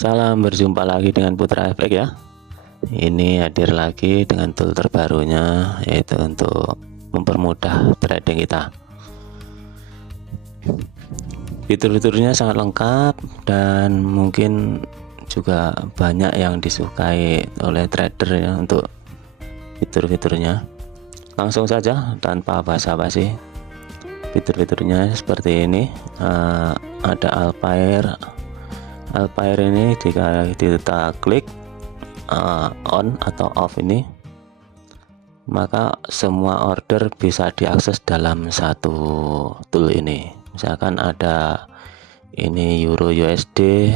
Salam berjumpa lagi dengan Putra Efek ya. Ini hadir lagi dengan tool terbarunya, yaitu untuk mempermudah trading kita. Fitur-fiturnya sangat lengkap dan mungkin juga banyak yang disukai oleh trader ya untuk fitur-fiturnya. Langsung saja tanpa basa-basi. Fitur-fiturnya seperti ini. Ada Alpair ini jika kita klik on atau off ini, maka semua order bisa diakses dalam satu tool ini. Misalkan ada ini Euro USD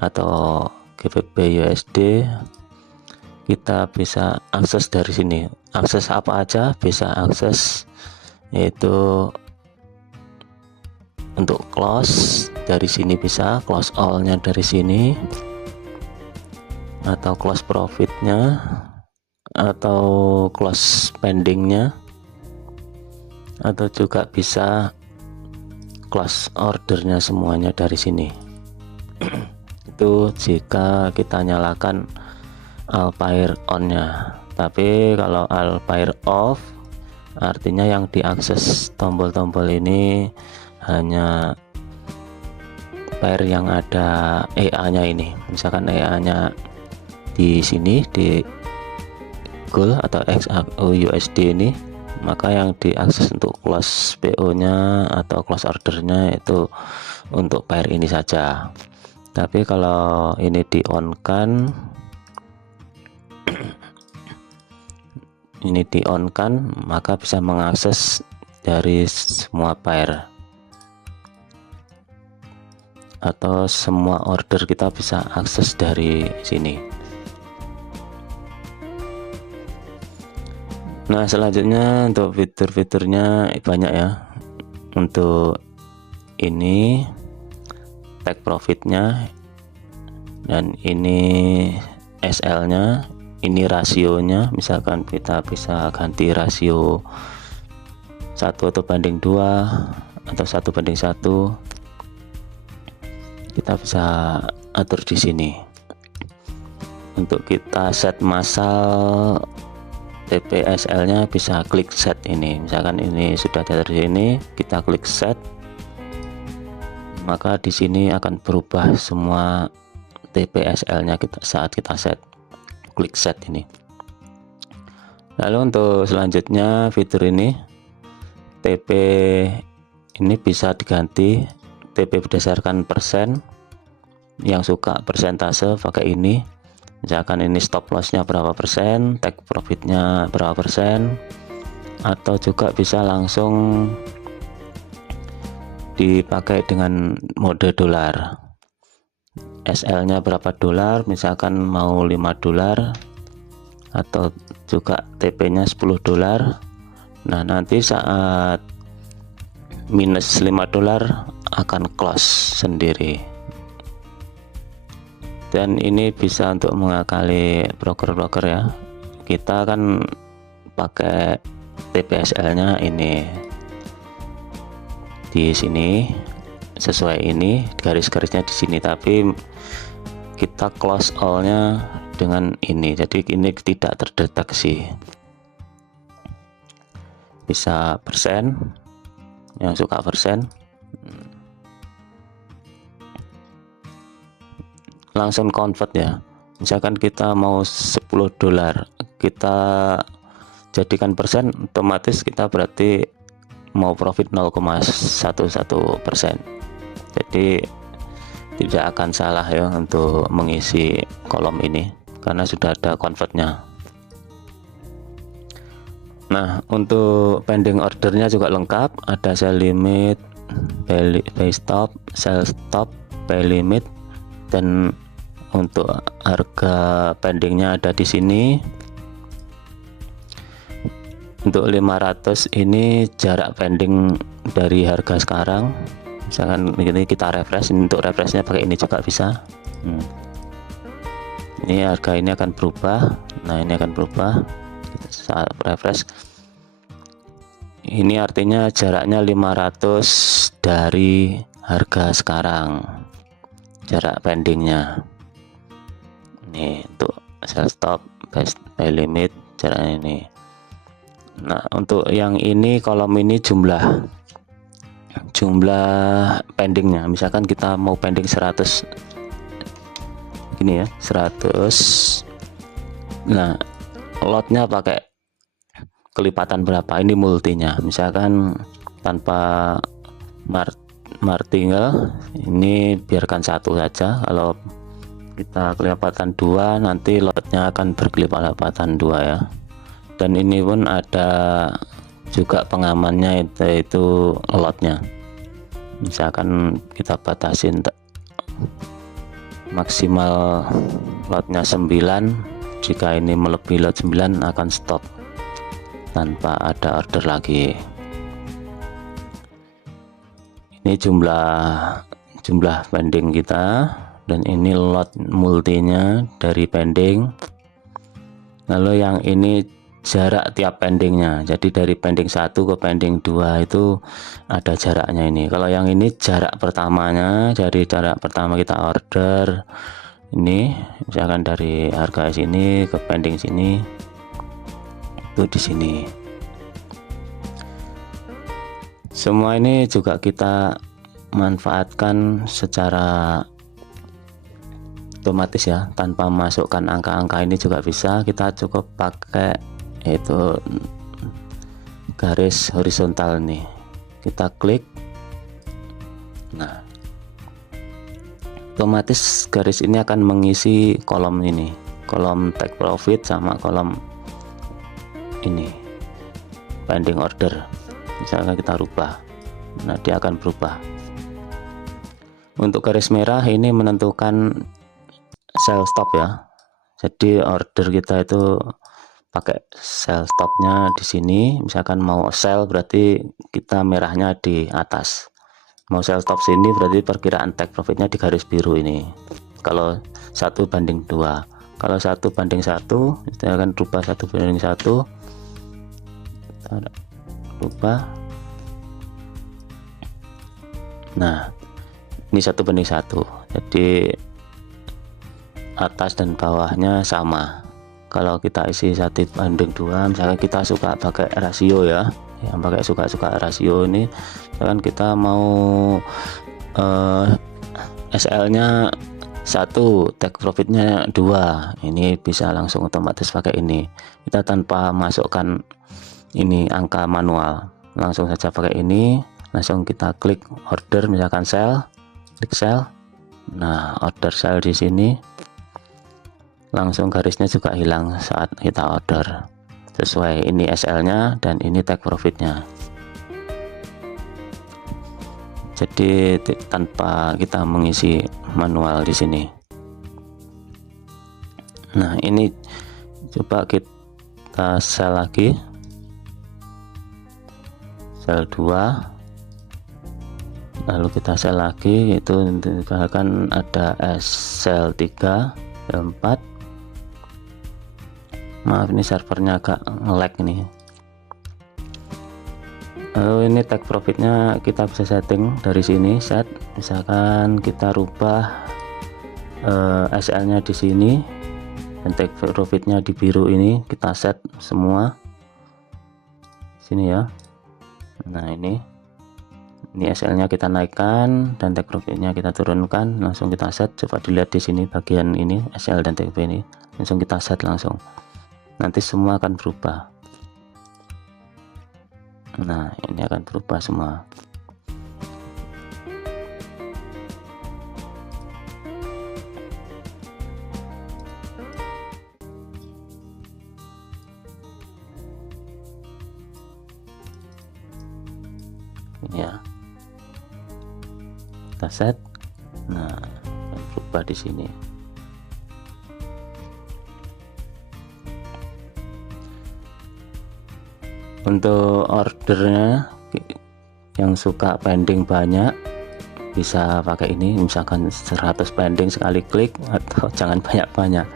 atau GBP USD, kita bisa akses dari sini. Akses apa aja bisa akses, yaitu untuk close dari sini bisa close all-nya dari sini, atau close profitnya, atau close pendingnya, atau juga bisa close ordernya semuanya dari sini. Itu jika kita nyalakan Alpair on-nya. Tapi kalau Alpair off, artinya yang diakses tombol-tombol ini hanya pair yang ada EA-nya ini. Misalkan EA-nya di sini di Gold atau XAUUSD ini, maka yang diakses untuk close PO-nya atau close ordernya itu untuk pair ini saja. Tapi kalau ini di on kan, ini di on kan, maka bisa mengakses dari semua pair atau semua order kita bisa akses dari sini. Nah, selanjutnya untuk fitur-fiturnya banyak ya. Untuk ini take profitnya, dan ini SL-nya, ini rasionya. Misalkan kita bisa ganti rasio 1:2 atau 1:1, kita bisa atur di sini. Untuk kita set masal TPSL nya bisa klik set ini. Misalkan ini sudah ada di sini, kita klik set, maka di sini akan berubah semua TPSL nya kita saat kita set. Klik set ini. Lalu untuk selanjutnya fitur ini, TP ini bisa diganti TP berdasarkan persen. Yang suka persentase pakai ini. Misalkan ini stop lossnya berapa persen, take profitnya berapa persen, atau juga bisa langsung dipakai dengan mode dolar. SL nya berapa dolar, misalkan mau 5 dolar, atau juga TP nya 10 dolar. Nah, nanti saat minus 5 dolar akan close sendiri. Dan ini bisa untuk mengakali broker-broker ya. Kita kan pakai TPSL nya ini di sini, sesuai ini garis-garisnya di sini, tapi kita close all nya dengan ini, jadi ini tidak terdeteksi. Bisa persen, yang suka persen langsung convert ya. Misalkan kita mau 10 dolar, kita jadikan persen, otomatis kita berarti mau profit 0,11%. Jadi tidak akan salah ya untuk mengisi kolom ini karena sudah ada convertnya. Nah, untuk pending ordernya juga lengkap, ada sell limit, buy stop, sell stop, buy limit, dan untuk harga pendingnya ada di sini. Untuk 500 ini jarak pending dari harga sekarang. Misalkan ini kita refresh, untuk refreshnya pakai ini juga bisa. Ini harga ini akan berubah. Nah, ini akan berubah saat refresh. Ini artinya jaraknya 500 dari harga sekarang, jarak pendingnya. Nih untuk sell stop, buy limit, caranya ini. Nah untuk yang ini kolom ini jumlah pendingnya, misalkan kita mau pending 100 gini ya, 100. Nah lotnya pakai kelipatan berapa, ini multinya, misalkan tanpa martingale ini biarkan 1 saja. Kalau kita kelipatan 2 nanti lotnya akan berkelipatan 2 ya. Dan ini pun ada juga pengamannya, yaitu lotnya, misalkan kita batasin maksimal lotnya 9, jika ini melebihi lot 9 akan stop tanpa ada order lagi. Ini jumlah pending kita, dan ini lot multinya dari pending. Lalu yang ini jarak tiap pendingnya, jadi dari pending 1 ke pending 2 itu ada jaraknya ini. Kalau yang ini jarak pertamanya, dari jarak pertama kita order ini, misalkan dari harga sini ke pending sini, itu di sini. Semua ini juga kita manfaatkan secara otomatis ya, tanpa masukkan angka-angka ini juga bisa. Kita cukup pakai itu garis horizontal nih, kita klik. Nah otomatis garis ini akan mengisi kolom ini, kolom take profit sama kolom ini pending order. Misalkan kita rubah, nah dia akan berubah. Untuk garis merah ini menentukan sell stop ya, jadi order kita itu pakai sell stopnya di sini. Misalkan mau sell berarti kita merahnya di atas, mau sell stop sini berarti perkiraan take profitnya di garis biru ini. Kalau 1 banding 2, kalau 1 banding 1 kita akan rubah 1 banding 1, kita rubah. Nah ini 1 banding 1, jadi atas dan bawahnya sama. Kalau kita isi 1 banding 2, misalkan kita suka pakai rasio ya, yang pakai suka rasio ini, misalkan kita mau SL nya 1, take profitnya 2, ini bisa langsung otomatis pakai ini. Kita tanpa masukkan ini angka manual, langsung saja pakai ini. Langsung kita klik order, misalkan sell, klik sell. Nah order sell di sini, langsung garisnya juga hilang saat kita order, sesuai ini SL nya dan ini take profitnya. Jadi tanpa kita mengisi manual di sini. Nah ini coba kita sell lagi, sell 2, lalu kita sell lagi, itu akan ada sell 3, sell 4. Maaf ini servernya agak nge-lag nih. Lalu ini take profitnya kita bisa setting dari sini, set, misalkan kita rubah SL nya di sini dan take profitnya di biru ini, kita set semua sini ya. Nah ini SL nya kita naikkan dan take profitnya kita turunkan, langsung kita set. Coba dilihat di sini bagian ini SL dan take profit ini, langsung kita set langsung. Nanti semua akan berubah. Nah ini akan berubah semua. Ini ya, kita set. Nah berubah di sini. Untuk ordernya yang suka pending banyak bisa pakai ini, misalkan 100 pending sekali klik, atau jangan banyak-banyak,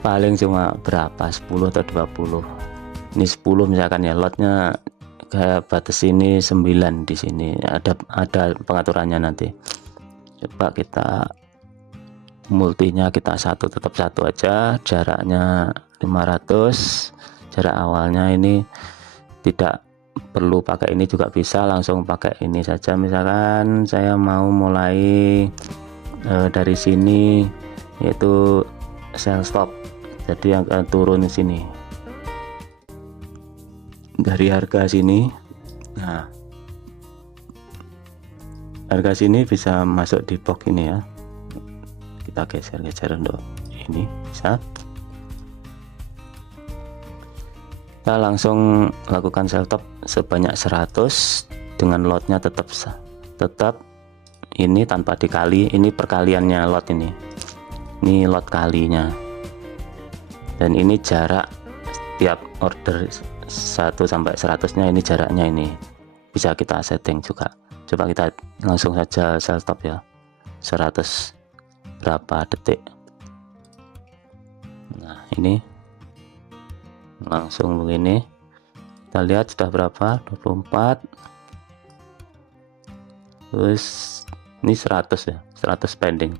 paling cuma berapa, 10 atau 20. Ini 10 misalkan ya, lotnya kayak batas ini 9, di sini ada pengaturannya nanti. Coba kita multinya kita tetap satu aja, jaraknya 500. Jarak awalnya ini tidak perlu pakai ini juga bisa, langsung pakai ini saja. Misalkan saya mau mulai dari sini, yaitu sell stop, jadi yang akan turun di sini dari harga sini. Nah, harga sini bisa masuk di box ini ya, kita geser-geser untuk ini bisa. Kita langsung lakukan sell top sebanyak 100 dengan lotnya tetap ini tanpa dikali, ini perkaliannya lot ini lot kalinya, dan ini jarak setiap order 1 sampai 100 nya, ini jaraknya ini bisa kita setting juga. Coba kita langsung saja sell top ya, 100 berapa detik. Nah, ini langsung begini, kita lihat sudah berapa, 24. Terus ini 100 ya, 100 pending,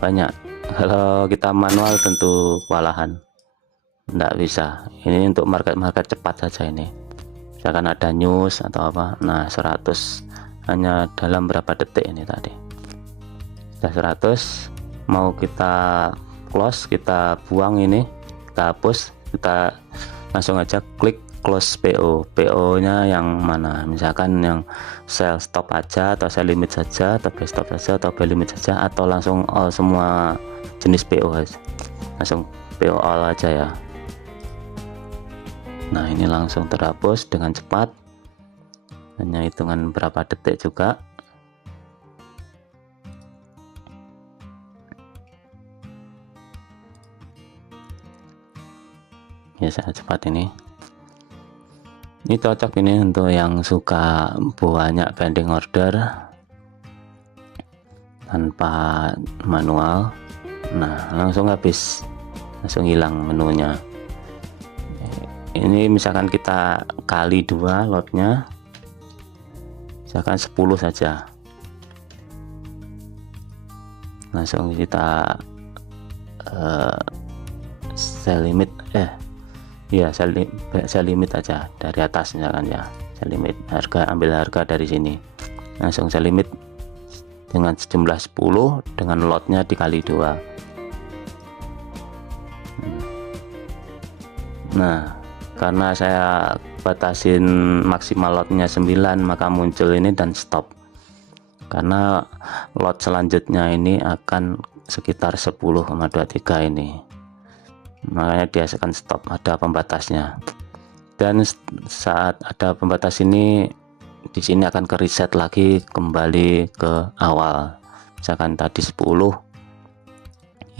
banyak. Kalau kita manual tentu kewalahan, enggak bisa. Ini untuk market cepat saja ini, misalkan ada news atau apa. Nah, 100 hanya dalam berapa detik ini tadi sudah 100. Mau kita close, kita buang ini, kita hapus, kita langsung aja klik close PO. PO nya yang mana, misalkan yang sell stop aja, atau sell limit saja, atau buy stop saja, atau buy limit saja, atau langsung all semua jenis PO aja. Langsung PO all aja ya. Nah, ini langsung terhapus dengan cepat, hanya hitungan berapa detik juga. Ya, sangat cepat ini cocok ini untuk yang suka banyak pending order tanpa manual. Nah, langsung habis, langsung hilang menunya. Ini misalkan kita kali 2 lotnya, misalkan 10 saja, langsung kita sell limit ya, sell limit aja dari atas, misalkan ya, sell limit harga, ambil harga dari sini, langsung sell limit dengan sejumlah 10 dengan lotnya dikali 2. Nah, karena saya batasin maksimal lotnya 9, maka muncul ini dan stop, karena lot selanjutnya ini akan sekitar 10,23 ini, makanya dia akan stop, ada pembatasnya. Dan saat ada pembatas ini, di sini akan ke reset lagi, kembali ke awal. Misalkan tadi 10,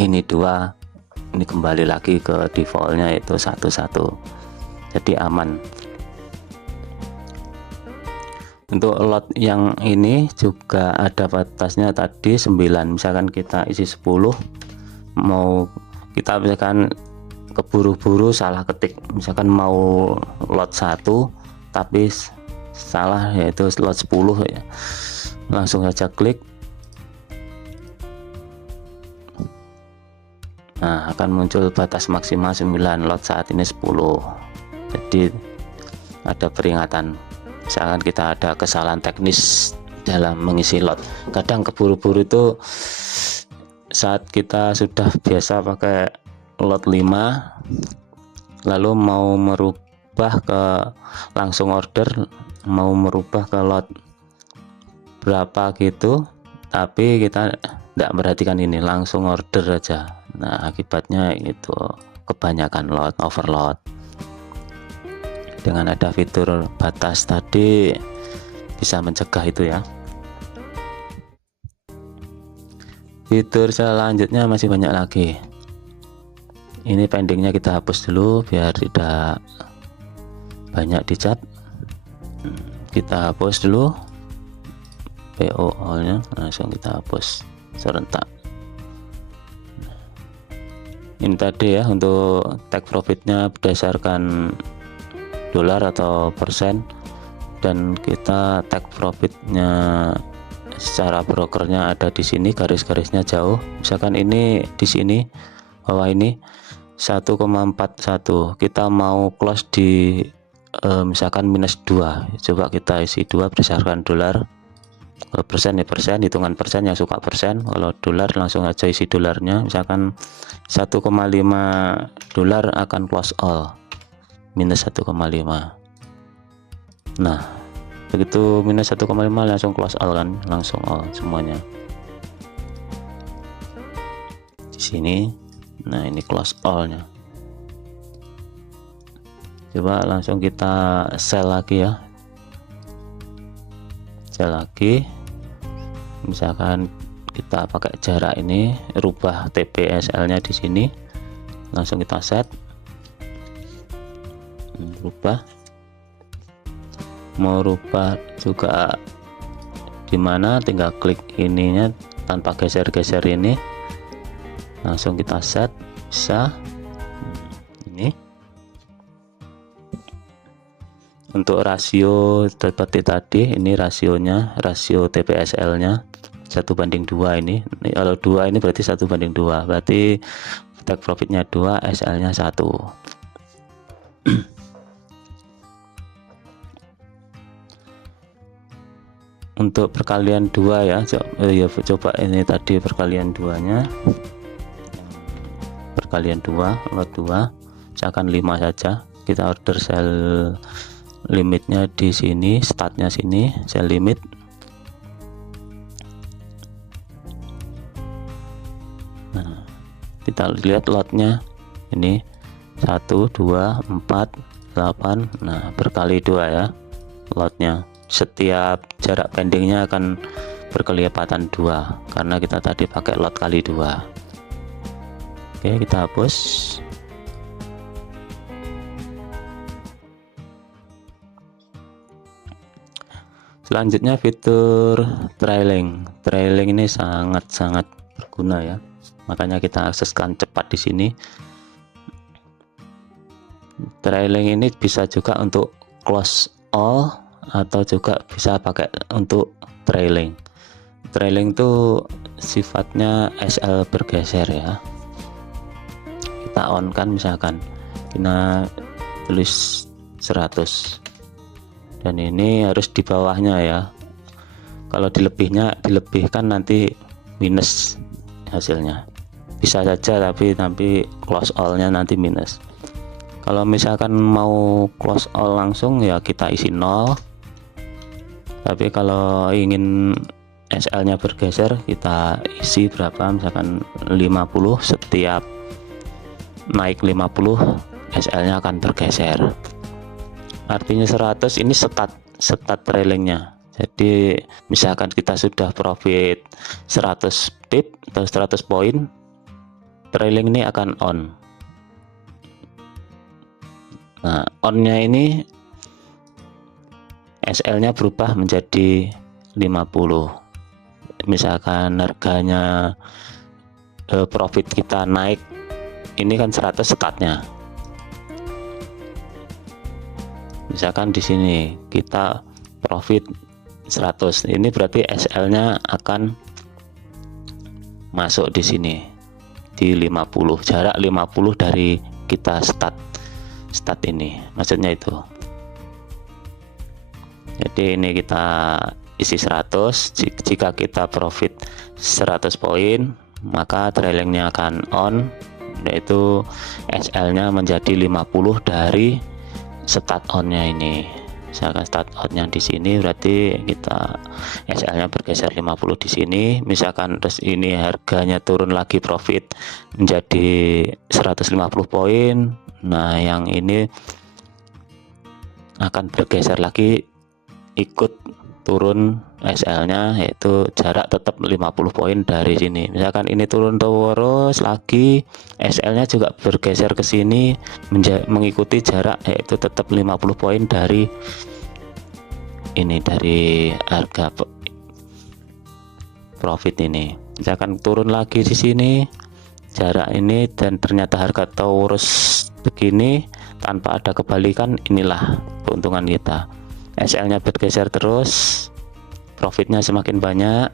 ini 2, ini kembali lagi ke defaultnya, yaitu 11, jadi aman. Untuk lot yang ini juga ada batasnya tadi 9, misalkan kita isi 10, mau kita misalkan keburu-buru salah ketik, misalkan mau lot 1 tapi salah, yaitu lot 10 ya, langsung saja klik. Nah, akan muncul batas maksimal 9, lot saat ini 10, jadi ada peringatan misalkan kita ada kesalahan teknis dalam mengisi lot. Kadang keburu-buru itu saat kita sudah biasa pakai lot 5, lalu mau merubah ke langsung order, mau merubah ke lot berapa gitu, tapi kita tidak perhatikan ini, langsung order aja. Nah, akibatnya itu kebanyakan lot, overload. Dengan ada fitur batas tadi bisa mencegah itu ya. Fitur selanjutnya masih banyak lagi. Ini pendingnya kita hapus dulu biar tidak banyak dicat. Kita hapus dulu PO all nya, langsung kita hapus serentak. Ini tadi ya, untuk take profitnya berdasarkan dolar atau persen, dan kita take profitnya secara brokernya ada di sini, garis-garisnya jauh. Misalkan ini di sini bawah ini 1,41, kita mau close di misalkan -2, coba kita isi 2 berdasarkan dolar. Kalau persen ya persen, hitungan persen yang suka persen. Kalau dolar langsung aja isi dolarnya, misalkan 1,5 dolar akan close all -1,5. nah begitu -1,5 langsung close all kan, langsung all semuanya di sini. Nah ini close all nya. Coba langsung kita sell lagi ya, sell lagi. Misalkan kita pakai jarak ini, rubah TPSL nya di sini, langsung kita set, rubah. Mau rubah juga dimana, tinggal klik ininya tanpa geser-geser ini, langsung kita set, bisa. Ini untuk rasio seperti tadi, ini rasionya, rasio TPSL nya 1:2 ini. Kalau 2 ini berarti 1:2, berarti take profitnya 2, SL nya 1. Untuk perkalian 2 ya, coba ini tadi perkalian 2 nya, perkalian 2, lot 2, misalkan 5 saja. Kita order sell limitnya di sini, startnya sini, sell limit. Nah kita lihat lotnya ini 1, 2, 4, 8. Nah berkali 2 ya lotnya. Setiap jarak pendingnya akan berkelipatan 2 karena kita tadi pakai lot kali 2. Oke, kita hapus. Selanjutnya fitur trailing. Trailing ini sangat-sangat berguna ya, makanya kita akseskan cepat di sini. Trailing ini bisa juga untuk close all atau juga bisa pakai untuk trailing. Trailing itu sifatnya SL bergeser ya. Kita on kan, misalkan kita tulis 100 dan ini harus di bawahnya ya. Kalau dilebihkan nanti minus hasilnya. Bisa saja tapi close all nya nanti minus. Kalau misalkan mau close all langsung ya kita isi 0. Tapi kalau ingin SL nya bergeser kita isi berapa, misalkan 50. Setiap naik 50 SL nya akan bergeser. Artinya 100 ini stat trailingnya. Jadi misalkan kita sudah profit 100 pip atau 100 poin, trailing ini akan on. Nah onnya ini SL nya berubah menjadi 50. Misalkan harganya profit kita naik, ini kan 100 statnya. Misalkan di sini kita profit 100, ini berarti SL nya akan masuk di sini di 50, jarak 50 dari kita stat ini, maksudnya itu. Jadi ini kita isi 100. Jika kita profit 100 poin, maka trailingnya akan on, yaitu SL nya menjadi 50 dari start on-nya ini. Misalkan start on-nya di sini, berarti kita SL nya bergeser 50 di sini. Misalkan terus ini harganya turun lagi, profit menjadi 150 poin. Nah yang ini akan bergeser lagi, ikut turun SL nya, yaitu jarak tetap 50 poin dari sini. Misalkan ini turun terus lagi, SL nya juga bergeser ke sini mengikuti jarak, yaitu tetap 50 poin dari ini, dari harga profit ini. Misalkan turun lagi di sini jarak ini dan ternyata harga terus begini tanpa ada kebalikan, inilah keuntungan kita. SL nya bergeser terus, profitnya semakin banyak.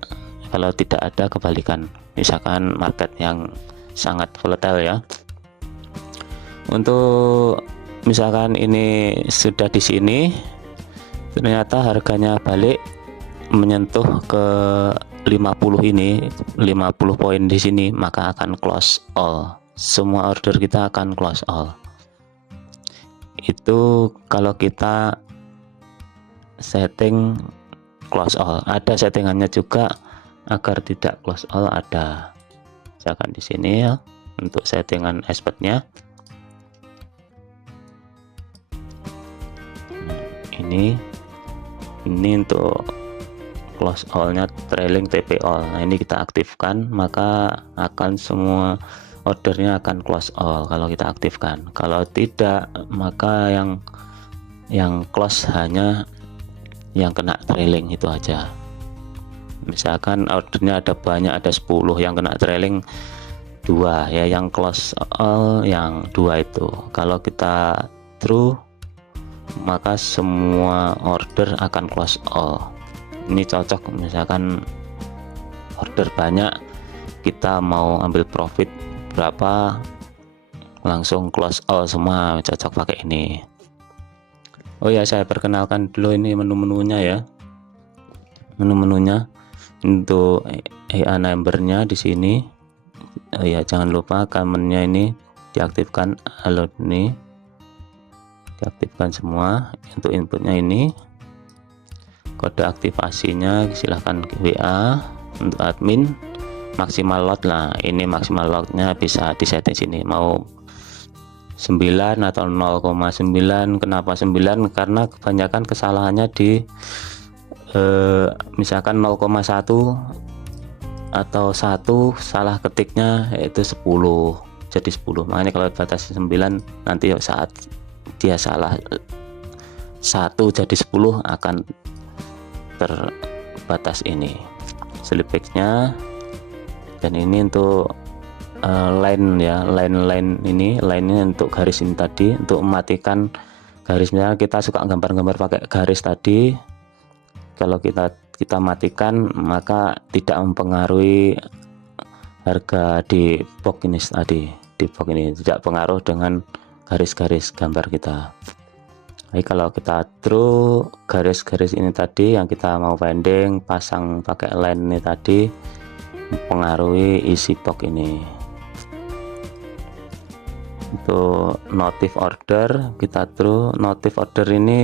Kalau tidak ada kebalikan, misalkan market yang sangat volatile ya. Untuk misalkan ini sudah di sini, ternyata harganya balik menyentuh ke 50 ini, 50 poin di sini, maka akan close all. Semua order kita akan close all. Itu kalau kita setting close all. Ada settingannya juga agar tidak close all, ada. Misalkan di sini ya, untuk settingan expert-nya. Ini untuk close all-nya trailing TP all. Nah, ini kita aktifkan, maka akan semua ordernya akan close all kalau kita aktifkan. Kalau tidak, maka yang close hanya yang kena trailing itu aja. Misalkan ordernya ada banyak, ada 10, yang kena trailing 2 ya, yang close all yang 2 itu. Kalau kita true, maka semua order akan close all. Ini cocok misalkan order banyak, kita mau ambil profit berapa, langsung close all semua, cocok pakai ini. Oh ya, saya perkenalkan dulu ini menu-menunya ya. Menu-menunya untuk EA number-nya di sini. Oh ya, jangan lupa command-nya ini diaktifkan, allowed ini diaktifkan semua. Untuk inputnya ini, kode aktivasinya silahkan WA. Untuk admin maksimal lot lah, ini maksimal lotnya bisa disetting sini, mau 9 atau 0,9. Kenapa 9? Karena kebanyakan kesalahannya di misalkan 0,1 atau 1 salah ketiknya, yaitu 10 jadi 10. Makanya kalau batas 9, nanti saat dia salah 1 jadi 10 akan terbatas ini slipbacknya. Dan ini untuk line ya, line ini, line-nya untuk garis ini tadi, untuk mematikan garisnya. Kita suka gambar-gambar pakai garis tadi, kalau kita matikan maka tidak mempengaruhi harga di box ini tadi. Di box ini tidak pengaruh dengan garis-garis gambar kita. Jadi kalau kita true, garis-garis ini tadi yang kita mau pending, pasang pakai line ini tadi, mempengaruhi isi box ini. Untuk notif order, kita true. Notif order ini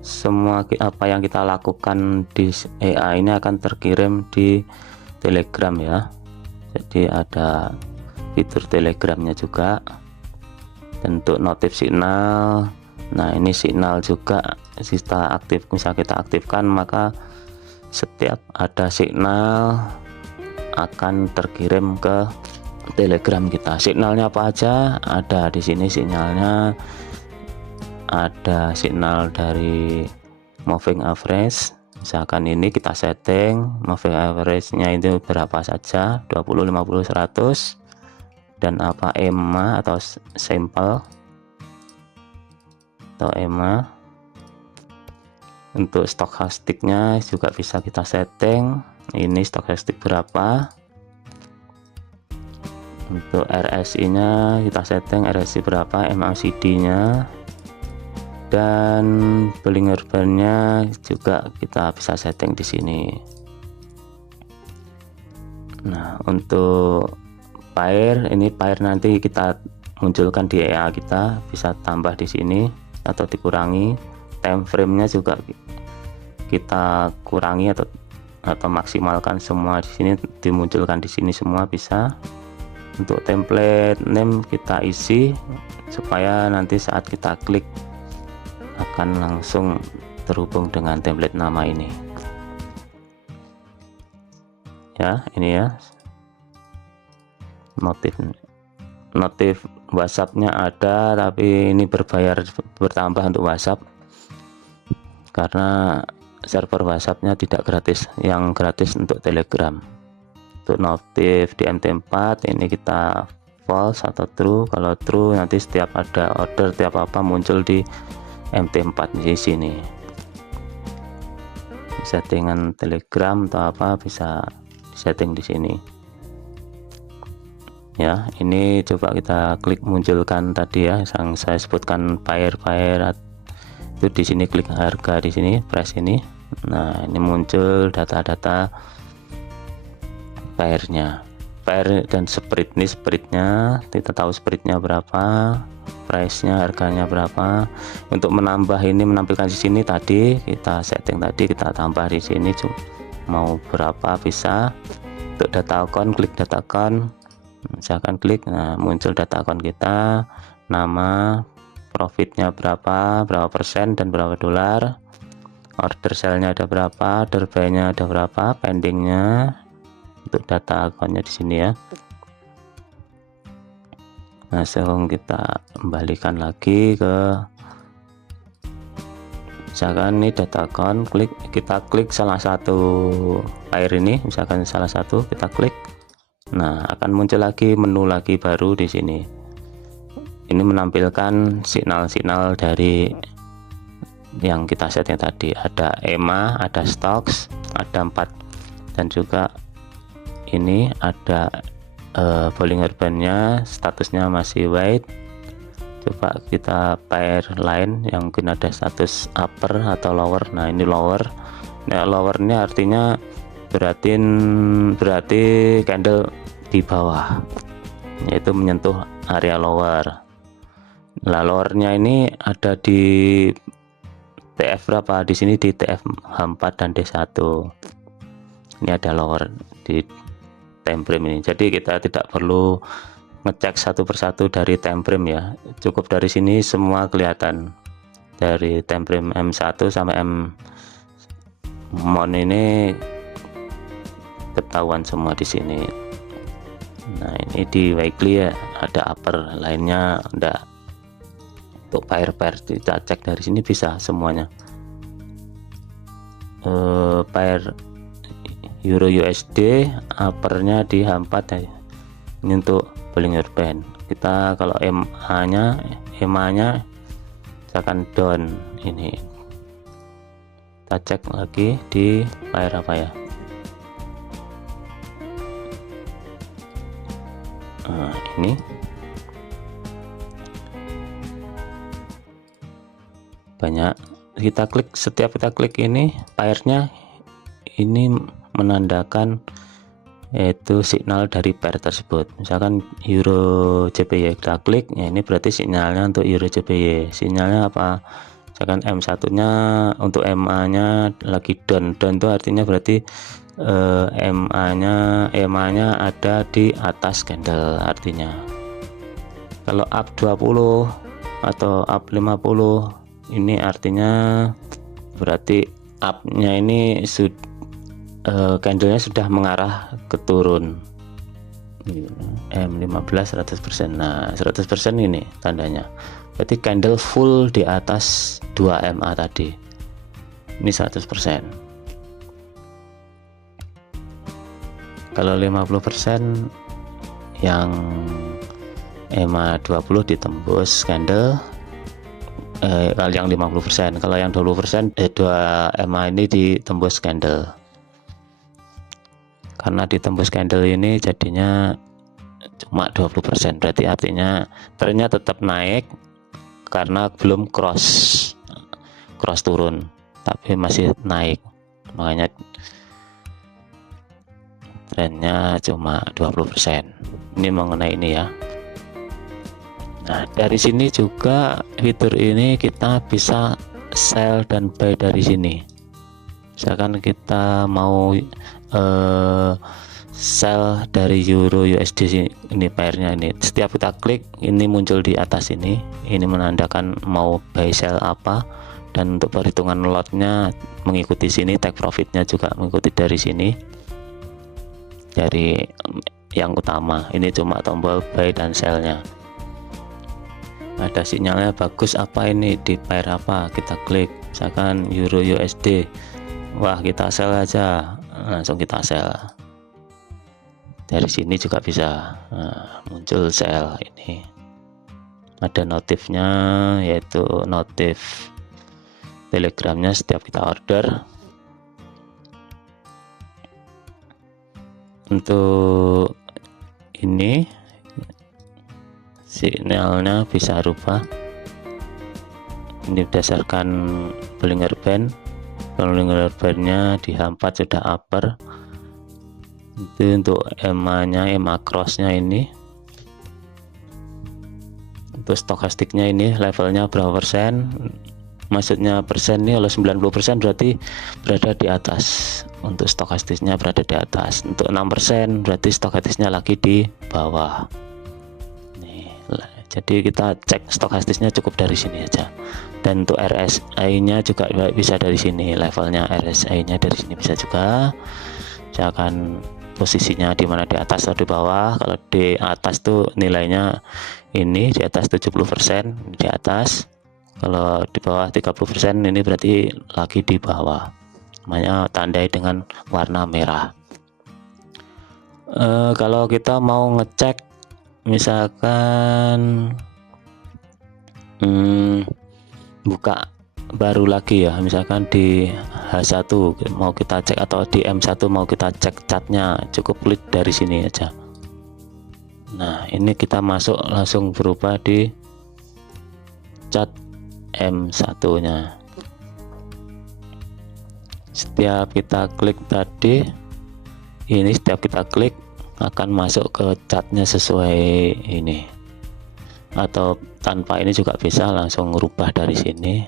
semua apa yang kita lakukan di EA ini akan terkirim di Telegram ya. Jadi ada fitur Telegramnya juga. Untuk notif signal, nah ini signal juga kita aktifkan, maka setiap ada signal akan terkirim ke Telegram kita. Signalnya apa aja ada di sini. Signalnya ada signal dari moving average, misalkan ini kita setting moving average nya itu berapa saja, 20, 50, 100. Dan apa EMA atau sampel atau EMA. Untuk stokastiknya juga bisa kita setting, ini stokastik berapa. Untuk RSI nya kita setting RSI berapa, MACD nya, dan Bollinger Band nya juga kita bisa setting di sini. Nah, untuk pair, ini pair nanti kita munculkan di EA, kita bisa tambah di sini atau dikurangi. Time frame nya juga kita kurangi atau maksimalkan, semua di sini dimunculkan di sini semua bisa. Untuk template name kita isi supaya nanti saat kita klik akan langsung terhubung dengan template nama ini ya. Ini ya, notif WhatsApp-nya ada, tapi ini berbayar, bertambah untuk WhatsApp karena server WhatsApp-nya tidak gratis, yang gratis untuk Telegram. Untuk notif di MT4 ini kita false atau true. Kalau true nanti setiap ada order, tiap apa muncul di MT4 di sini. settingan Telegram atau apa bisa setting di sini ya. Ini coba kita klik munculkan tadi ya yang saya sebutkan pair itu di sini, klik harga di sini, price ini. Nah, ini muncul data-data pairnya, pair dan spread. Ini spreadnya, kita tahu spreadnya berapa, price nya, harganya berapa. Untuk menambah ini, menampilkan di sini tadi kita setting, tadi kita tambah di sini mau berapa bisa. Untuk data account, klik data account, misalkan klik, nah muncul data account kita, nama, profitnya berapa persen dan berapa dolar, order sale-nya ada berapa, order buy-nya ada berapa, pendingnya. Untuk data akunnya di sini ya. Nah, sekarang kita kembalikan lagi ke, misalkan ini data account, kita klik salah satu pair ini, misalkan salah satu kita klik. Nah, akan muncul lagi menu lagi baru di sini. Ini menampilkan signal-signal dari yang kita setting tadi. Ada EMA, ada stocks, ada 4, dan juga ini ada Bollinger Band-nya, statusnya masih white. Coba kita pair lain yang mungkin ada status upper atau lower. Nah, ini lower. Nah, lower ini artinya berarti candle di bawah, yaitu menyentuh area lower. Nah, lowernya ini ada di TF berapa? Di sini di TF H4 dan D1. Ini ada lower di time frame ini. Jadi kita tidak perlu ngecek satu persatu dari time frame ya. Cukup dari sini semua kelihatan. Dari time frame M1 sampai M mon ini ketahuan semua di sini. Nah, ini di weekly ya, ada upper, lainnya enggak. Untuk pair kita cek dari sini bisa semuanya. Pair Euro USD uppernya di H4 ya. Ini untuk Bollinger Band. Kita kalau EMA nya misalkan down, ini kita cek lagi di pair apa ya. Nah, ini banyak, kita klik, setiap kita klik ini pairnya ini menandakan yaitu signal dari pair tersebut. Misalkan Euro JPY kita klik ya, ini berarti sinyalnya untuk Euro JPY. Sinyalnya apa? Misalkan M1 nya untuk MA nya lagi down itu artinya berarti EMA nya ada di atas candle artinya. Kalau up 20 atau up 50 ini artinya berarti up-nya ini candlenya sudah mengarah ke turun. M15 100%. Nah, 100% ini tandanya. Berarti candle full di atas 2 MA tadi. Ini 100%. Kalau 50% yang EMA 20 ditembus candle, kalau yang 50%, kalau yang 20% 2 EMA ini ditembus candle. Karena ditembus candle ini jadinya cuma 20%, berarti artinya trennya tetap naik karena belum cross turun, tapi masih naik, makanya trennya cuma 20%. Ini mengenai ini ya. Nah, dari sini juga fitur ini kita bisa sell dan buy dari sini. Misalkan kita mau sell dari Euro USD ini pairnya ini, setiap kita klik ini muncul di atas ini menandakan mau buy sell apa, dan untuk perhitungan lotnya mengikuti sini, take profitnya juga mengikuti dari sini, dari yang utama. Ini cuma tombol buy dan sellnya. Ada sinyalnya bagus apa ini di pair apa, kita klik misalkan Euro USD, wah kita sell aja, langsung kita sell. Dari sini juga bisa muncul sell. Ini ada notifnya, yaitu notif telegramnya setiap kita order. Untuk ini sinyalnya bisa rubah. Ini berdasarkan Bollinger Band. Bollinger Bandnya di H4 sudah upper. Itu untuk EMA nya, EMA crossnya ini. Untuk stokastiknya ini levelnya berapa persen, maksudnya persen ini, kalau 90% berarti berada di atas. Untuk stokastisnya berada di atas. Untuk 6% berarti stokastisnya lagi di bawah. Nih, jadi kita cek stokastisnya cukup dari sini aja. Dan untuk RSI nya juga bisa dari sini, levelnya RSI nya dari sini bisa juga. Misalkan posisinya di mana, di atas atau di bawah. Kalau di atas tuh nilainya ini di atas 70%, di atas. Kalau di bawah 30%, ini berarti lagi di bawah. Namanya tandai dengan warna merah. Kalau kita mau ngecek misalkan buka baru lagi ya, misalkan di H1 mau kita cek, atau di M1 mau kita cek catnya, cukup klik dari sini aja. Nah, ini kita masuk langsung berubah di cat M1 nya. Setiap kita klik tadi ini, setiap kita klik akan masuk ke catnya sesuai ini, atau tanpa ini juga bisa langsung rubah dari sini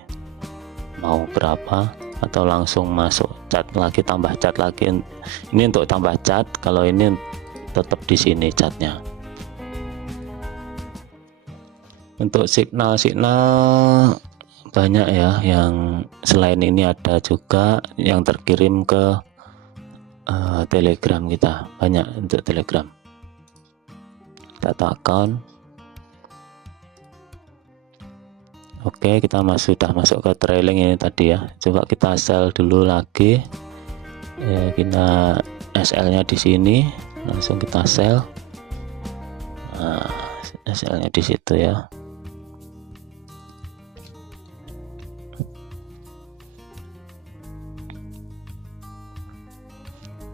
mau berapa, atau langsung masuk cat lagi, tambah cat lagi. Ini untuk tambah cat, kalau ini tetap di sini catnya. Untuk signal-signal banyak ya, yang selain ini ada juga yang terkirim ke Telegram kita, banyak untuk Telegram. Data account. Oke, kita sudah masuk ke trailing ini tadi ya. Coba kita sell dulu lagi. Ya, kita SL-nya di sini, langsung kita sell. Nah, SL-nya di situ ya.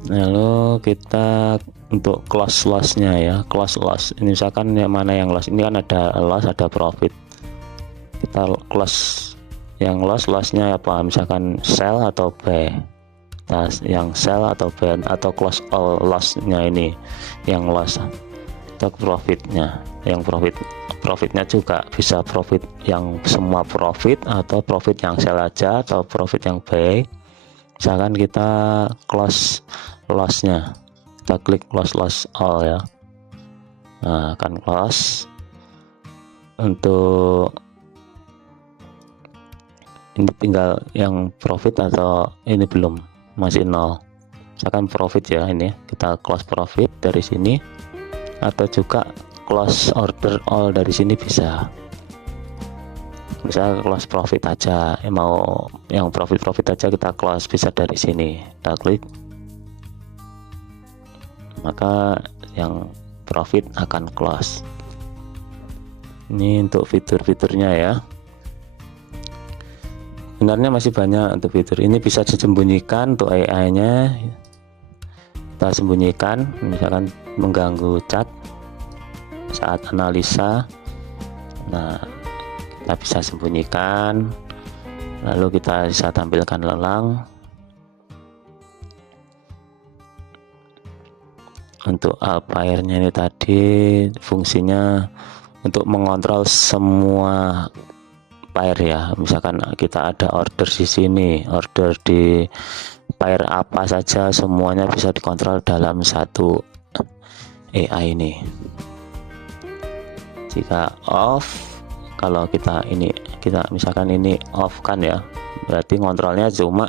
Lalu kita untuk close loss-nya ya, close loss ini misalkan yang mana yang loss, ini kan ada loss ada profit. Kita close yang loss-nya apa, misalkan sell atau buy. Nah, yang sell atau buy, atau close all loss-nya ini yang loss, atau profitnya, yang profitnya juga bisa profit yang semua profit, atau profit yang sell aja, atau profit yang buy. Misalkan kita close loss-nya, kita klik close loss all ya. Nah, akan close. Untuk ini tinggal yang profit atau ini belum, masih nol. Misalkan profit ya, ini kita close profit dari sini, atau juga close order all dari sini bisa. Bisa close profit aja, mau yang profit aja kita close bisa dari sini. Kita klik, maka yang profit akan close. Ini untuk fitur-fiturnya ya. Sebenarnya masih banyak untuk fitur ini, bisa disembunyikan untuk AI nya. Kita sembunyikan, misalkan mengganggu cat saat analisa. Nah, kita bisa sembunyikan, lalu kita bisa tampilkan lelang. Untuk Alpair-nya ini tadi fungsinya untuk mengontrol semua pair ya. Misalkan kita ada order di sini, order di pair apa saja, semuanya bisa dikontrol dalam satu AI ini. Jika off, kalau kita misalkan ini off kan ya, berarti kontrolnya cuma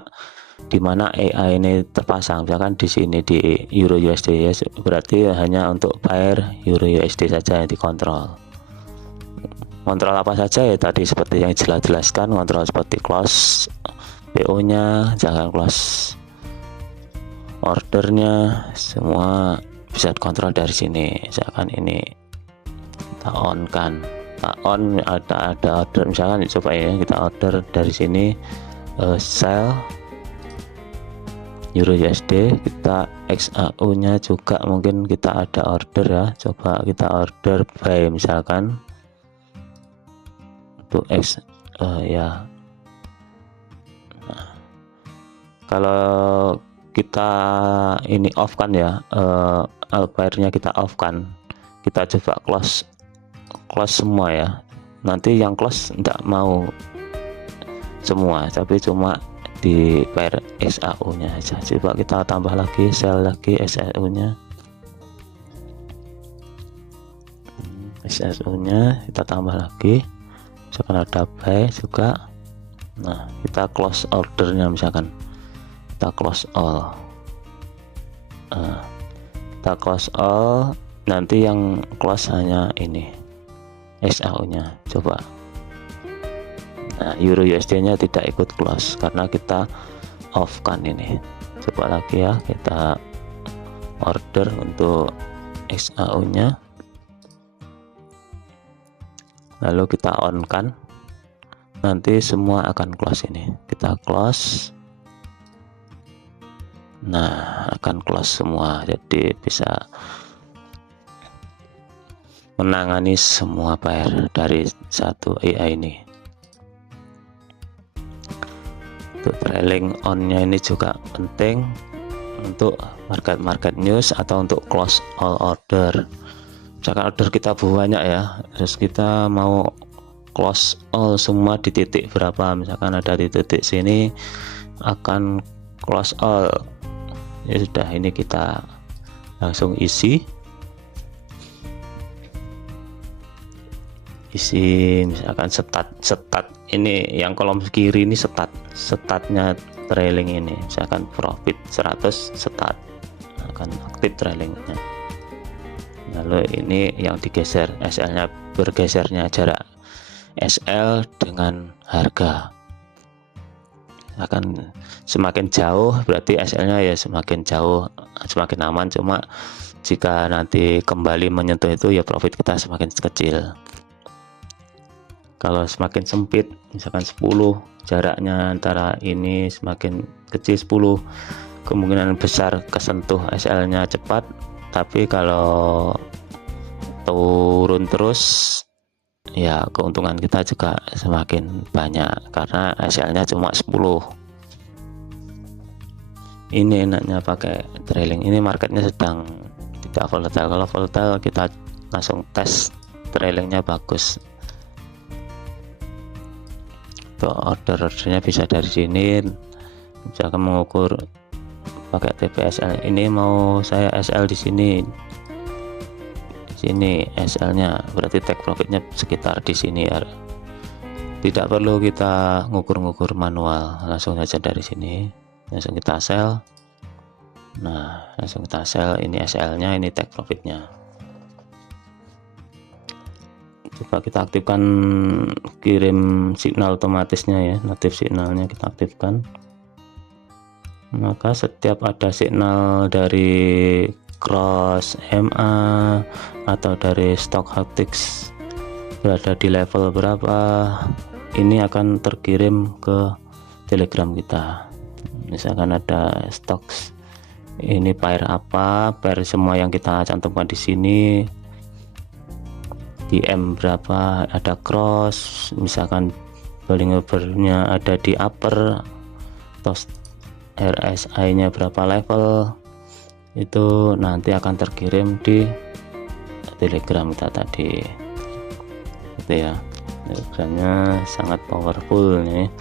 di mana AI ini terpasang. Misalkan di sini di Euro USD ya, berarti hanya untuk pair Euro USD saja yang dikontrol. Kontrol apa saja ya tadi seperti yang jelaskan, kontrol seperti close PO nya, jangan close ordernya, semua bisa dikontrol dari sini. Misalkan ini kita on kan, kita on, ada order, misalkan coba ya kita order dari sini, sell Euro USD. Kita XAU nya juga mungkin kita ada order ya, coba kita order buy misalkan untuk X ya. Nah, kalau kita ini off kan ya, alpairnya kita off kan, kita coba close semua ya. Nanti yang close enggak mau semua, tapi cuma di pair XAU nya aja. Coba kita tambah lagi, sell lagi XAU nya, kita tambah lagi, misalkan ada buy juga. Nah, kita close ordernya, misalkan kita close all, kita close all, nanti yang close hanya ini XAU nya. Coba, nah Euro USD nya tidak ikut close karena kita off kan ini. Coba lagi ya, kita order untuk XAU nya, lalu kita on kan, nanti semua akan close. Ini kita close, nah akan close semua, jadi bisa menangani semua pair dari satu AI ini. Untuk trailing on nya ini juga penting untuk market news atau untuk close all order. Misalkan order kita banyak ya, terus kita mau close all semua di titik berapa, misalkan ada di titik sini akan close all, ya sudah, ini kita langsung isi misalkan stat ini yang kolom kiri ini statnya trailing ini, misalkan profit 100, stat akan aktif trailingnya. Lalu ini yang digeser, SL nya bergesernya jarak SL dengan harga, akan semakin jauh berarti SL nya ya semakin jauh, semakin aman. Cuma jika nanti kembali menyentuh itu ya profit kita semakin kecil. Kalau semakin sempit, misalkan 10 jaraknya antara ini semakin kecil 10, kemungkinan besar kesentuh SL nya cepat. Tapi kalau turun terus ya keuntungan kita juga semakin banyak karena SL nya cuma 10. Ini enaknya pakai trailing, ini marketnya sedang tidak volatile. Kalau volatile kita langsung tes trailingnya bagus. Ordernya bisa dari sini, misalkan mengukur pakai TPSL. Ini mau saya SL di sini SL nya, berarti take profitnya sekitar di sini ya. Tidak perlu kita ngukur manual, langsung saja dari sini langsung kita sell. Nah langsung kita sell, ini SL nya, ini take profitnya. Coba kita aktifkan kirim signal otomatisnya ya, native signalnya kita aktifkan. Maka setiap ada signal dari cross MA atau dari Stochastics berada di level berapa, ini akan terkirim ke Telegram kita. Misalkan ada stocks ini pair apa, pair semua yang kita cantumkan di sini, DM berapa, ada cross, misalkan Bollinger ada di upper, terus RSI nya berapa level, itu nanti akan terkirim di Telegram kita tadi, gitu ya. Telegramnya sangat powerful nih,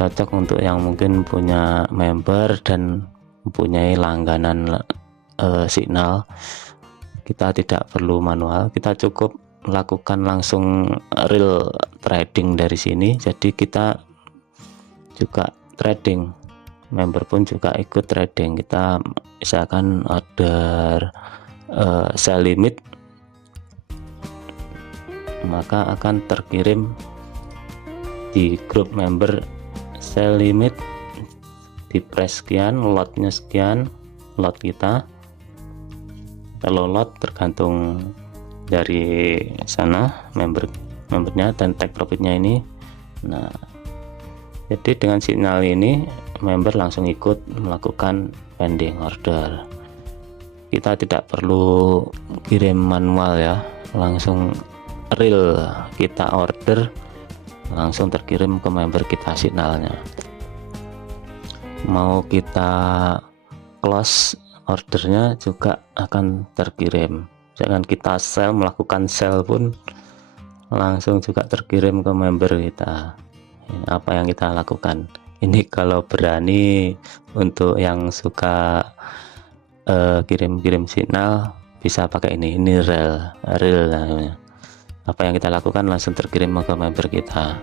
cocok untuk yang mungkin punya member dan mempunyai langganan signal. Kita tidak perlu manual, kita cukup melakukan langsung real trading dari sini. Jadi kita juga trading, member pun juga ikut trading. Kita misalkan order sell limit, maka akan terkirim di grup member sell limit di price sekian, lotnya sekian, lot kita. Kalau lot tergantung dari sana membernya dan take profitnya ini. Nah jadi dengan signal ini member langsung ikut melakukan pending order. Kita tidak perlu kirim manual ya, langsung real kita order langsung terkirim ke member kita signalnya. Mau kita close ordernya juga akan terkirim. Jangan kita melakukan sell pun langsung juga terkirim ke member kita. Ini apa yang kita lakukan ini kalau berani. Untuk yang suka kirim-kirim signal bisa pakai ini real namanya. Apa yang kita lakukan langsung terkirim ke member kita.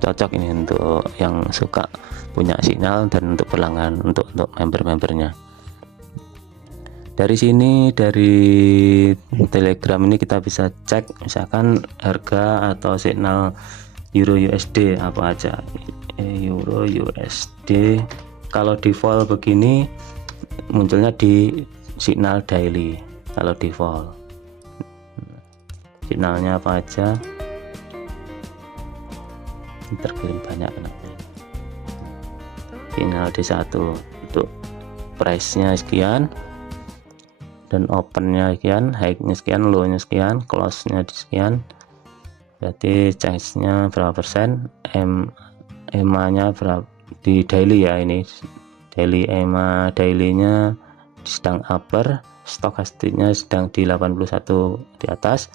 Cocok ini untuk yang suka punya signal dan untuk pelanggan, untuk member-membernya. Dari sini, dari Telegram ini kita bisa cek misalkan harga atau signal Euro USD apa aja. Euro USD kalau default begini munculnya di signal daily. Kalau default signalnya apa aja terkirim banyak. Signal D1 untuk price nya sekian dan opennya sekian, high-nya sekian, low-nya sekian, close-nya sekian. Berarti chance-nya berapa persen, EMA-nya berapa di daily ya. Ini daily EMA daily-nya sedang upper, stokastiknya sedang di 81 di atas,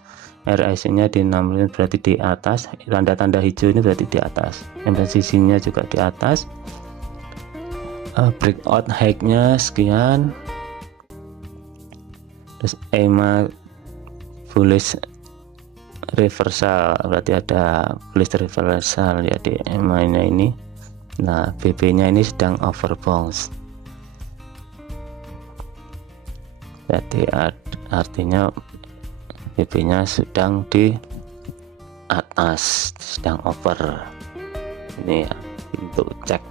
RSI-nya di 60 berarti di atas, tanda-tanda hijau ini berarti di atas, MACD-nya juga di atas, breakout high-nya sekian. Terus EMA bullish reversal, berarti ada bullish reversal ya di EMA nya ini. Nah BB nya ini sedang overbounce, berarti artinya BB nya sedang di atas, sedang over. Ini ya untuk cek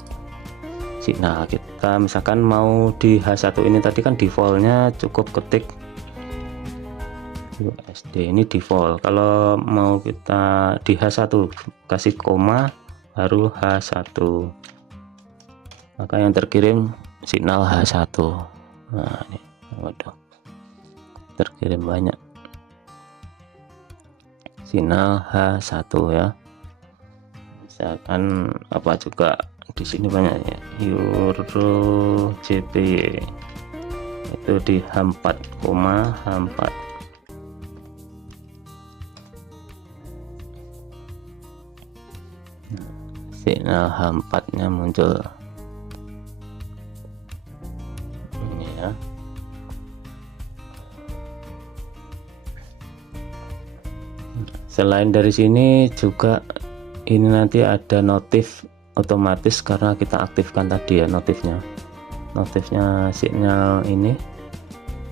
signal kita. Misalkan mau di H1 ini tadi kan defaultnya cukup ketik USD, ini default. Kalau mau kita di H1 kasih koma baru H1, maka yang terkirim signal H1. Nah ini waduh, terkirim banyak signal H1 ya. Misalkan apa juga di sini banyak ya, Euro JPY itu di H4, H4 signal H4 nya muncul ini ya. Selain dari sini juga ini nanti ada notif otomatis karena kita aktifkan tadi ya notifnya signal ini,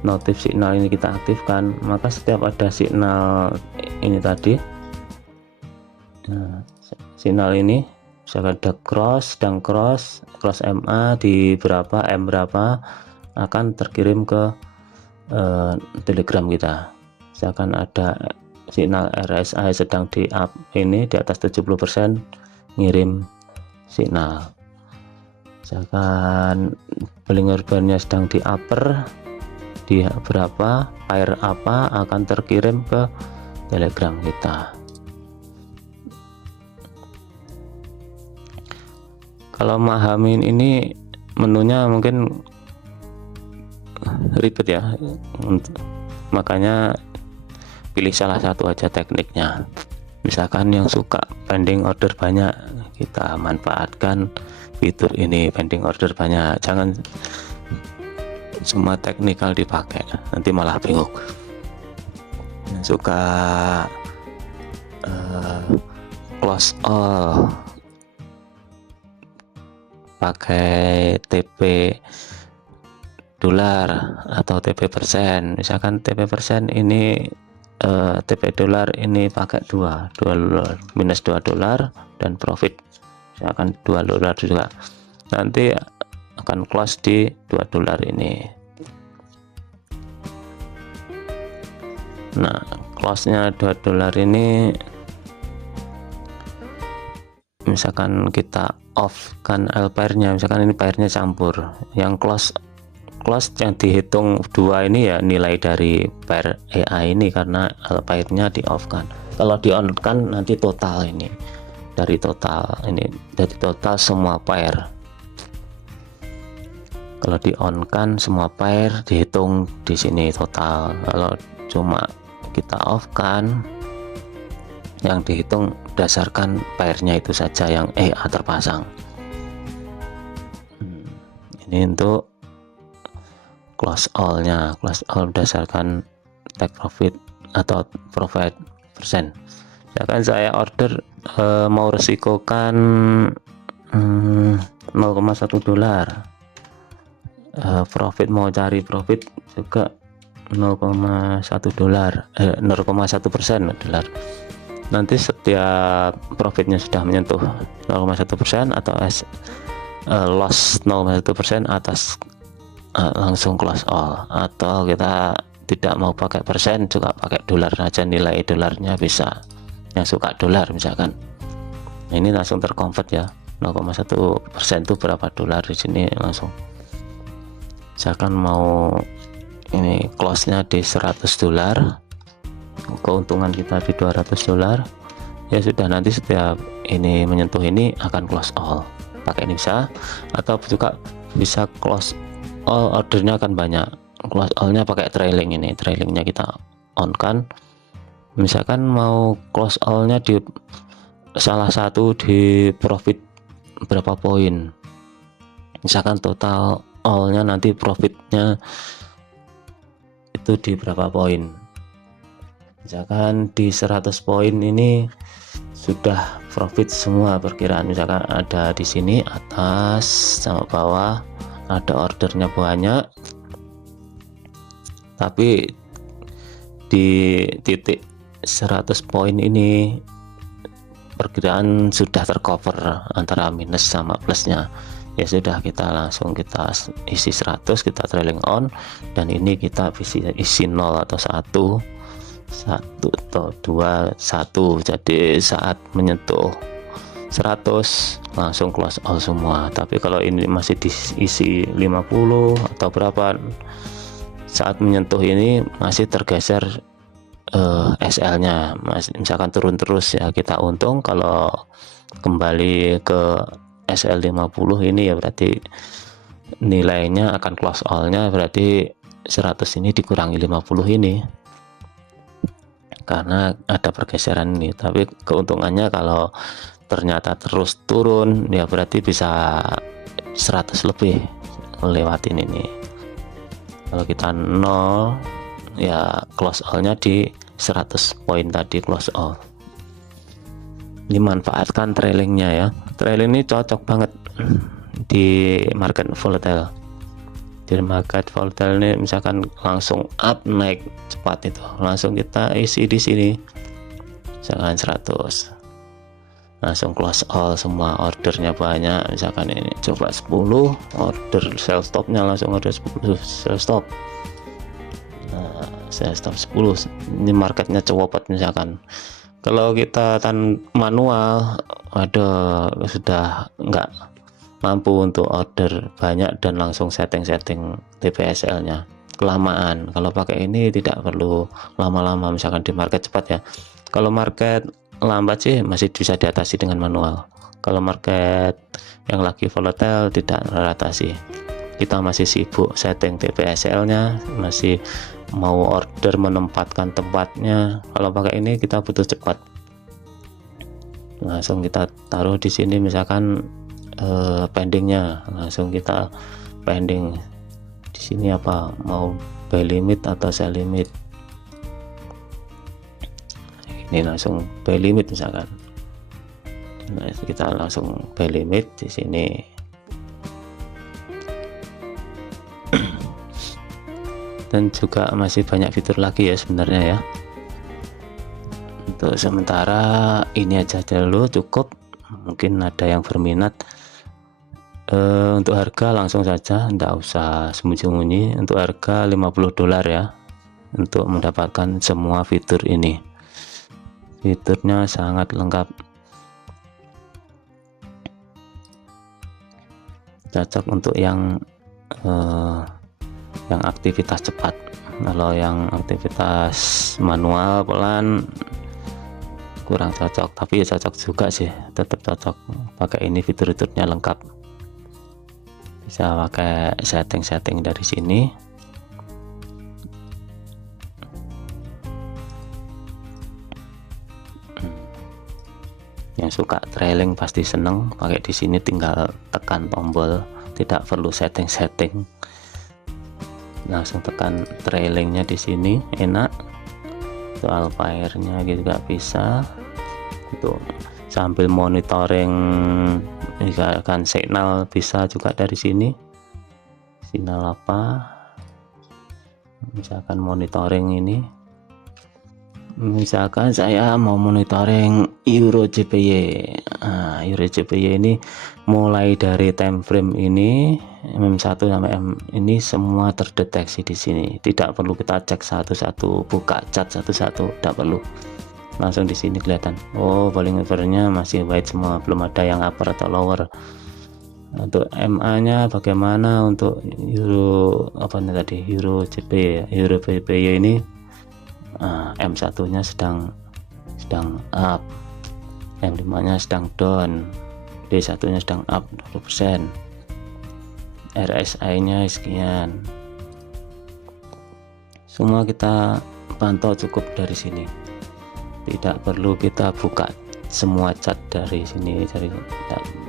notif signal ini kita aktifkan, maka setiap ada signal ini tadi, nah, signal ini misalkan ada cross MA di berapa, M berapa, akan terkirim ke Telegram kita. Misalkan ada signal RSI sedang di up ini di atas 70%, ngirim signal. Misalkan billing ordernya sedang di upper di berapa, pair apa, akan terkirim ke Telegram kita. Kalau memahamin ini menunya mungkin ribet ya, makanya pilih salah satu aja tekniknya. Misalkan yang suka pending order banyak, kita manfaatkan fitur ini, pending order banyak. Jangan semua teknikal dipakai, nanti malah bingung. Yang suka close all pakai TP dolar atau TP persen, misalkan TP persen ini TP dolar ini pakai 2 dolar minus 2 dolar dan profit misalkan 2 dolar juga, nanti akan close di 2 dolar ini. Nah close nya 2 dolar ini misalkan kita off kan L pair-nya, misalkan ini pair-nya campur, yang close yang dihitung dua ini ya nilai dari pair EA ini, karena L pair-nya di off kan. Kalau di on kan nanti total, ini dari total, ini dari total semua pair. Kalau di on kan semua pair dihitung di sini total. Kalau cuma kita off kan yang dihitung berdasarkan pairnya itu saja yang EA terpasang. Ini untuk close all-nya, close all berdasarkan take profit atau profit persen. Misalkan saya order mau resikokan 0,1 dolar, profit mau cari profit juga 0,1 dolar, 0,1% dolar. Nanti setiap profitnya sudah menyentuh 0,1% atau loss 0,1% atas, langsung close all. Atau kita tidak mau pakai persen, juga pakai dolar saja, nilai dolarnya bisa, yang suka dolar misalkan. Nah, ini langsung terconvert ya, 0,1% itu berapa dolar, di sini langsung. Misalkan mau ini close nya di 100 dolar, keuntungan kita di 200 dolar, ya sudah, nanti setiap ini menyentuh ini akan close all, pakai ini bisa. Atau juga bisa close all, ordernya akan banyak, close all nya pakai trailing. Ini trailingnya kita on kan, misalkan mau close all nya di salah satu di profit berapa poin, misalkan total all nya nanti profitnya itu di berapa poin, misalkan di 100 poin ini sudah profit semua perkiraan, misalkan ada di sini atas sama bawah ada ordernya banyak, tapi di titik 100 poin ini perkiraan sudah tercover antara minus sama plusnya, ya sudah, kita langsung kita isi 100, kita trailing on, dan ini kita isi 0 atau 1 atau 2, 1. Jadi saat menyentuh 100 langsung close all semua. Tapi kalau ini masih diisi 50 atau berapa, saat menyentuh ini masih tergeser SL nya, misalkan turun terus, ya kita untung. Kalau kembali ke SL 50 ini ya berarti nilainya akan close all nya, berarti 100 ini dikurangi 50 ini, karena ada pergeseran ini. Tapi keuntungannya kalau ternyata terus turun, ya berarti bisa 100 lebih lewatin ini. Kalau kita 0, ya close all nya di 100 poin tadi, close all. Dimanfaatkan trailingnya ya, trailing ini cocok banget di market volatile. Di market volatile ini misalkan langsung up, naik cepat, itu langsung kita isi di sini, misalkan 100, langsung close all semua, ordernya banyak, misalkan ini coba 10 order, sell stopnya langsung order 10 sell stop. Nah, sell stop 10, ini marketnya copot misalkan. Kalau kita manual, ada sudah nggak mampu untuk order banyak dan langsung setting TPSL nya, kelamaan. Kalau pakai ini tidak perlu lama-lama, misalkan di market cepat ya. Kalau market lambat sih masih bisa diatasi dengan manual. Kalau market yang lagi volatile tidak teratasi, kita masih sibuk setting TPSL nya, masih mau order menempatkan tempatnya. Kalau pakai ini kita butuh cepat, langsung kita taruh di sini, misalkan pendingnya langsung kita pending di sini, apa mau buy limit atau sell limit. Ini langsung buy limit misalkan, nah kita langsung buy limit di sini. Dan juga masih banyak fitur lagi ya sebenarnya ya. Untuk sementara ini aja dulu, cukup. Mungkin ada yang berminat. Untuk harga langsung saja, tidak usah sembunyi-sembunyi. Untuk harga 50 dolar ya, untuk mendapatkan semua fitur ini. Fiturnya sangat lengkap. cocok untuk yang aktivitas cepat. Kalau yang aktivitas manual pelan kurang cocok, tapi ya cocok juga sih, tetap cocok pakai ini. Fitur-fiturnya lengkap, bisa pakai setting-setting dari sini. Yang suka trailing pasti seneng pakai di sini, tinggal tekan tombol, tidak perlu setting-setting, langsung tekan trailingnya di sini, enak. Soal Alpairnya juga bisa untuk sambil monitoring, misalkan signal bisa juga dari sini, sinyal apa, misalkan monitoring ini. Misalkan saya mau monitoring Euro JPY. Euro JPY ini mulai dari time frame ini MM1 sampai M ini semua terdeteksi di sini. Tidak perlu kita cek satu-satu, buka cat satu-satu, tidak perlu. Langsung di sini kelihatan. Oh, Bollinger Bands-nya masih white semua, belum ada yang upper atau lower. Untuk MA-nya bagaimana? Untuk Euro apa nih tadi? Euro JPY. Euro JPY ini M1 nya sedang up, M5 nya sedang down, D1 nya sedang up 20%, RSI nya sekian. Semua kita pantau cukup dari sini, tidak perlu kita buka semua cat dari sini.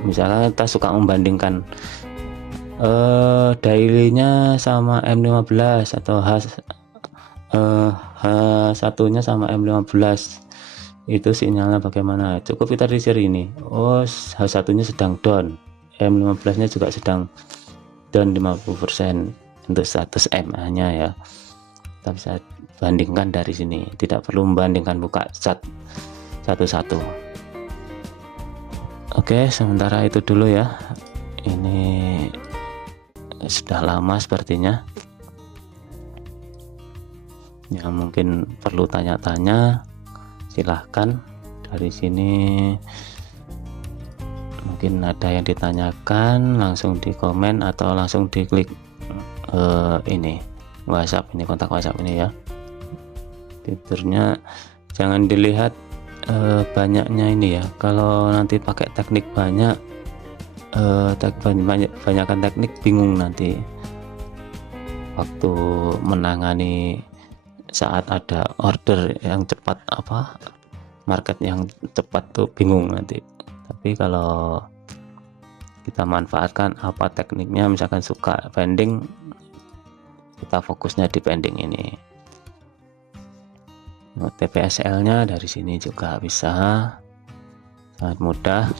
Misalnya kita suka membandingkan daily-nya sama M15 atau H1 nya sama M15, itu sinyalnya bagaimana? Cukup kita di sini ini. Oh, H1 nya sedang down, M15 nya juga sedang down 50% untuk status MA nya ya. Kita bisa bandingkan dari sini, tidak perlu membandingkan buka cat satu-satu. Oke, sementara itu dulu ya. Ini sudah lama sepertinya. Yang mungkin perlu tanya-tanya silahkan dari sini, mungkin ada yang ditanyakan langsung di komen atau langsung diklik ini WhatsApp, ini kontak WhatsApp ini ya. Fiturnya jangan dilihat banyaknya ini ya, kalau nanti pakai teknik banyak banyakkan teknik bingung nanti waktu menangani saat ada order yang cepat, apa market yang cepat tuh bingung nanti. Tapi kalau kita manfaatkan apa tekniknya, misalkan suka pending, kita fokusnya di pending ini. TPSL nya dari sini juga bisa, sangat mudah.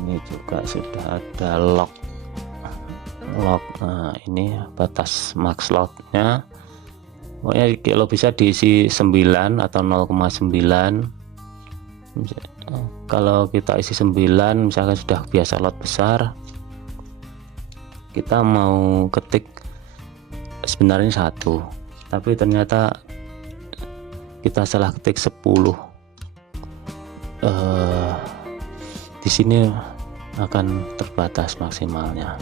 Ini juga sudah ada lock. Nah, ini batas max lotnya, pokoknya kalau bisa diisi 9 atau 0,9. Kalau kita isi 9, misalkan sudah biasa lot besar, kita mau ketik sebenarnya 1, tapi ternyata kita salah ketik 10. Di sini akan terbatas maksimalnya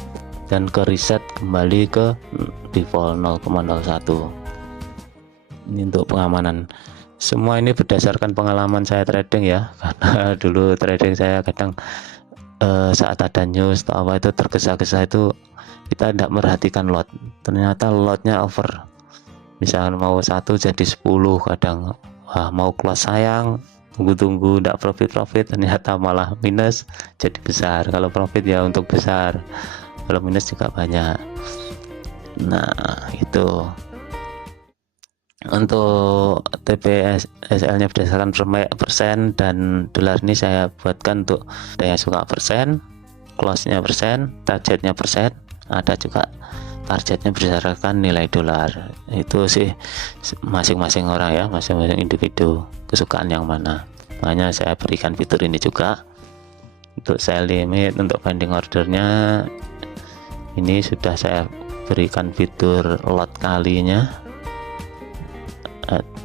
dan ke reset kembali ke default 0,01. Ini untuk pengamanan. Semua ini berdasarkan pengalaman saya trading ya, karena dulu trading saya kadang saat ada news atau apa itu tergesa-gesa, itu kita tidak merhatikan lot, ternyata lotnya over. Misalnya mau 1 jadi 10 kadang, wah mau close sayang, tunggu tidak profit, ternyata malah minus jadi besar. Kalau profit ya untuk besar, kalau minus juga banyak. Nah, itu untuk TPSL nya berdasarkan persen, dan dolar ini saya buatkan untuk yang suka persen, close nya persen, targetnya persen, ada juga targetnya berdasarkan nilai dolar. Itu sih masing-masing orang ya, masing-masing individu kesukaan yang mana. Makanya saya berikan fitur ini juga. Untuk sell limit, untuk pending ordernya ini sudah saya berikan fitur lot kalinya,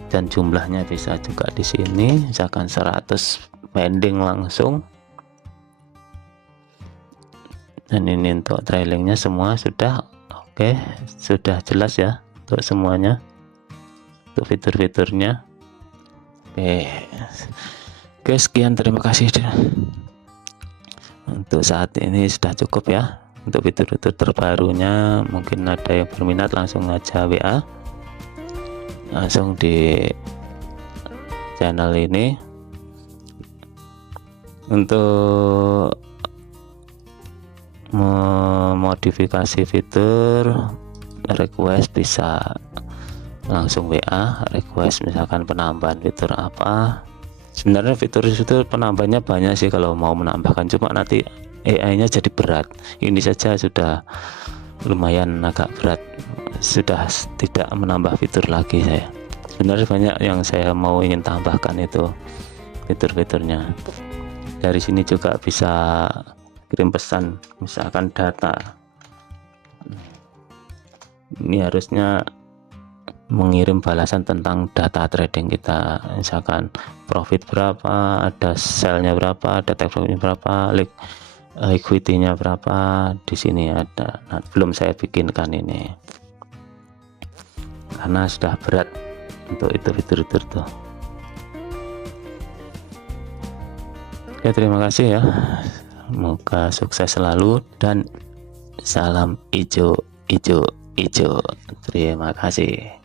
dan jumlahnya bisa juga di sini. Misalkan 100 pending langsung, Dan ini untuk trailingnya semua sudah oke, sudah jelas ya untuk semuanya, untuk fitur-fiturnya. Oke, sekian, terima kasih. Untuk saat ini sudah cukup ya untuk fitur-fitur terbarunya. Mungkin ada yang berminat, langsung aja WA langsung di channel ini. Untuk memodifikasi fitur, request bisa langsung WA request, misalkan penambahan fitur apa. Sebenarnya fitur-fitur penambahnya banyak sih kalau mau menambahkan, cuma nanti AI-nya jadi berat. Ini saja sudah lumayan agak berat, sudah tidak menambah fitur lagi saya. Sebenarnya banyak yang saya mau ingin tambahkan itu fitur-fiturnya. Dari sini juga bisa kirim pesan, misalkan data. Ini harusnya mengirim balasan tentang data trading kita, misalkan profit berapa, ada sell-nya berapa, ada take profit berapa, equity-nya berapa. Di sini ada. Nah, belum saya bikinkan ini karena sudah berat untuk itu fitur-fitur tuh. Oke, terima kasih ya, semoga sukses selalu dan salam hijau. Terima kasih.